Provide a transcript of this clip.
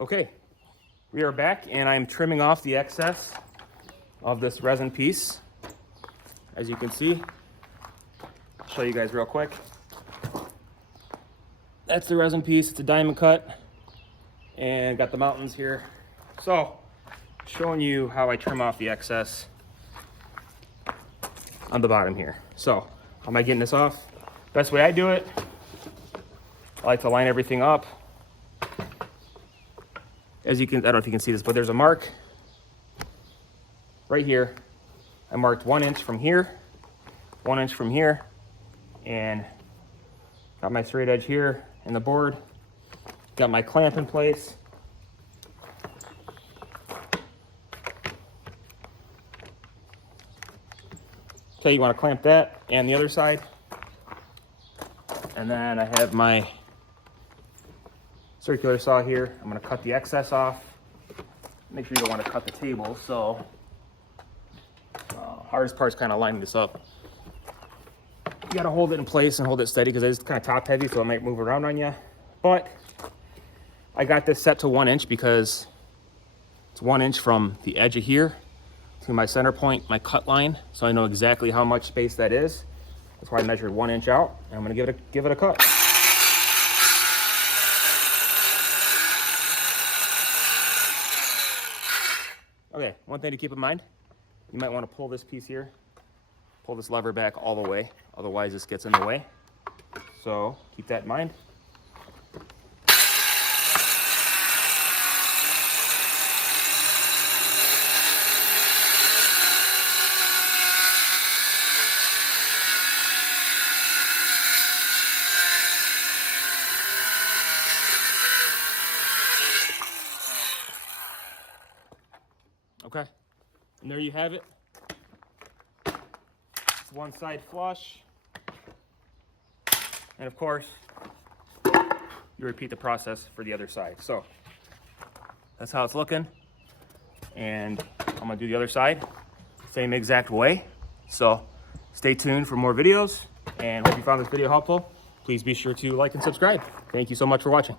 Okay, we are back and I'm trimming off the excess of this resin piece. As you can see, I'll show you guys real quick. That's the resin piece, it's a diamond cut and got the mountains here. So, showing you how I trim off the excess on the bottom here. So, how am I getting this off? Best way I do it, I like to line everything up. As you can, I don't know if you can see this, but there's a mark right here. I marked 1 inch from here, 1 inch from here, and got my straight edge here in the board. Got my clamp in place. Okay, you want to clamp that and the other side. And then I have my circular saw here. I'm going to cut the excess off. Make sure you don't want to cut the table, so hardest part's kind of lining this up. You got to hold it in place and hold it steady because it's kind of top heavy, so it might move around on you. But I got this set to 1 inch because it's 1 inch from the edge of here to my center point, my cut line, so I know exactly how much space that is. That's why I measured 1 inch out, and I'm going to give it a cut. Okay, one thing to keep in mind, you might want to pull this piece here, pull this lever back all the way, otherwise this gets in the way. So keep that in mind. Okay, and there you have it. It's one side flush. And of course, you repeat the process for the other side. So that's how it's looking. And I'm gonna do the other side, same exact way. So stay tuned for more videos and hope you found this video helpful. Please be sure to like and subscribe. Thank you so much for watching.